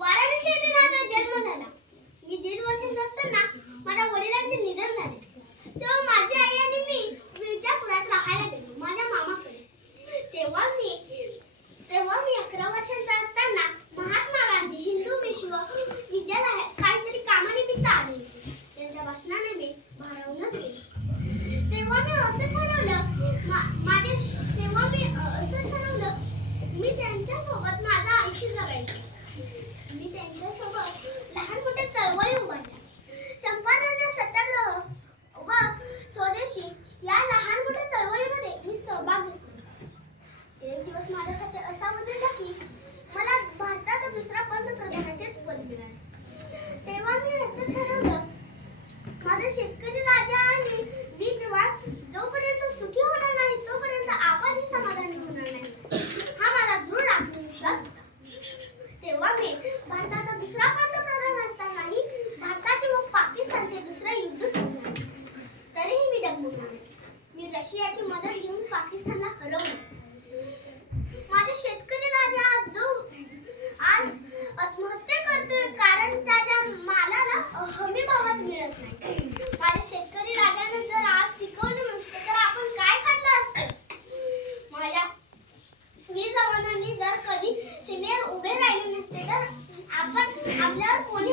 वाराणसी येथे माझा जन्म झाला. मी दीड वर्षांचा असताना माझ्या वडिलांचे निधन झाले तेव्हा माझी आई आणि मी विजापुरात राहायला गेलो माझ्या मामाकडे तेव्हा मी तेव्हा मी अकरा वर्षांचा असताना महात्मा गांधी हिंदू विश्व विद्यालयात काहीतरी कामानिमित्त आले. त्यांच्या भाषणाने मी भारावूनच गेले. तेव्हा मी असं ठरवलं मा- माझे तेव्हा मी असं ठरवलं मी त्यांच्यासोबत माझं आयुष्य जगायचं. मी त्यांच्यासोबत लहान मोठ्या चळवळी उभारल्या. चंपारण्य सत्याग्रह व स्वदेशी या लहान मोठ्या चळवळीमध्ये मी सहभाग घेतला. दिवस माझ्यासाठी असा बदलला की मला भारताचा दुसरा पंतप्रधानाचेच पद मिळाले. तेव्हा मी असं ठरवलं माझा शेतकरी राजा आणि वीज विभाग जोपर्यंत सुखी होणार नाही तोपर्यंत आपणही समाधानी होणार नाही. हा मला दृढ आत्मविश्वास होता. तेव्हा मी भारताचा दुसरा पंतप्रधान असतानाही भारताचे व पाकिस्तानचे दुसरे युद्ध सुरू तरीही मी डगमगलो मी रशियाची मदत घेऊन मुलांनी जर कधी सीमेवर उभे राहिले नसते तर आपण आपल्यावर कोणी